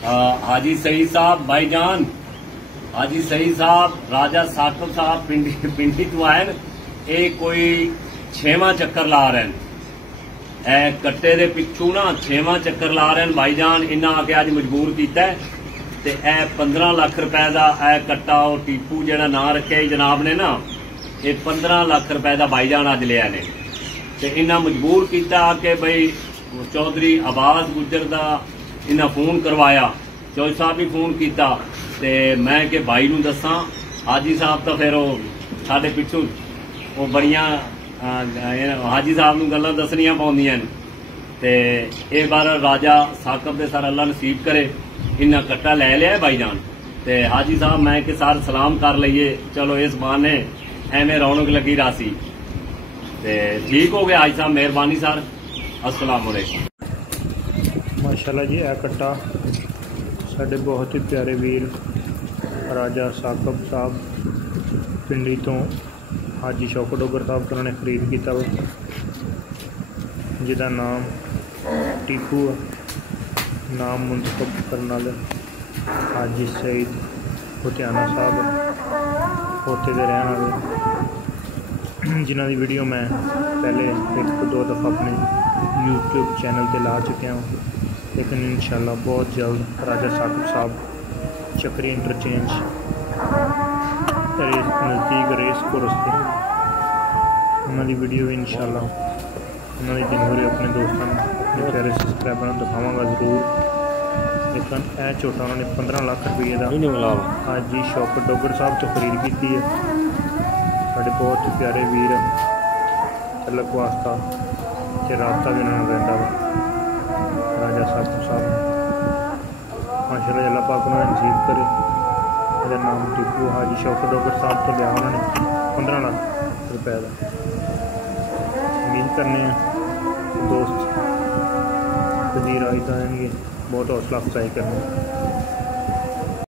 हाजी सईद साहब भाईजान, हाजी सईद साहब राजा साकब साहब पिंडी तो आए न, ये कोई 6वां चक्कर ला रहे हैं। ए कट्टे दे पिछू ना 6वां चक्कर ला रहे हैं भाईजान। इन्हें आके अज मजबूर किया ते ए 15 लाख रुपए का ए कट्टा और टीपू जेड़ा ना रखे जनाब ने ना, ये 15 लाख रुपए का भाईजान अज लिया ने। ते इन्हें मजबूर किया कि बई चौधरी आबाज गुजर का इन्हें फोन करवाया, चौधरी साहब भी फोन किया ते मैं कि भाई नूं दसा। हाजी साहब तो फिर साडे पिछू वो बड़ियां हाजी साहब नूं गल्लां दसनियां पौंदियां ने। ते इस बार राजा साकब दे सर अल्लाह नसीब करे इन्ना कट्टा ले लिया है भाईजान। ते हाजी साहब मैं कि सर सलाम कर लीए, चलो इस बहाने एवें रौनक लगी रासी। ते ठीक हो गया हाजी साहब, मेहरबानी सर, अस्सलाम वालेकुम। माशाल्लाह जी, यह कट्टा साढ़े बहुत ही प्यारे वीर राजा साकब साहब पिंडी तो हाजी शौकत डोगर साहब तो उन्होंने खरीद किया वा, जिदा नाम टीपू है, नाम मुंतखब करने वाले हाजी सईद हुतियाना साहब पोते के रहने वाले, जिन्हों की वीडियो मैं पहले 1-2 दफ़ा अपने यूट्यूब चैनल पर ला चुका हूँ। लेकिन इंशाल्लाह बहुत जल्द राजा साकब साहब चक्री इंटरचेंज नज़दीक रेस कोर्स से उन्होंने वीडियो भी इंशाल्लाह उन्होंने दिन भरे अपने दोस्तों अपने प्यारे सबसक्राइबर दिखावगा जरूर। लेकिन यह झोटा उन्होंने 15 लाख रुपये का हाजी शौकत डोगर साहब तो खरीद की है। साढ़े बहुत ही प्यारे वीर तलक वास्ता ते राबता भी उन्होंने रहता वा राजा साकब साहब। माशाल्लाह अल्लाह पाक उन्होंने नसीब करे। मेरा नाम टीपू हाजी शौकत डोगर साहब तो लिया उन्होंने 15 लाख रुपए का। उम्मीद करने दोस्त वजीर आए आएंगे, बहुत हौसला अफजाई करने।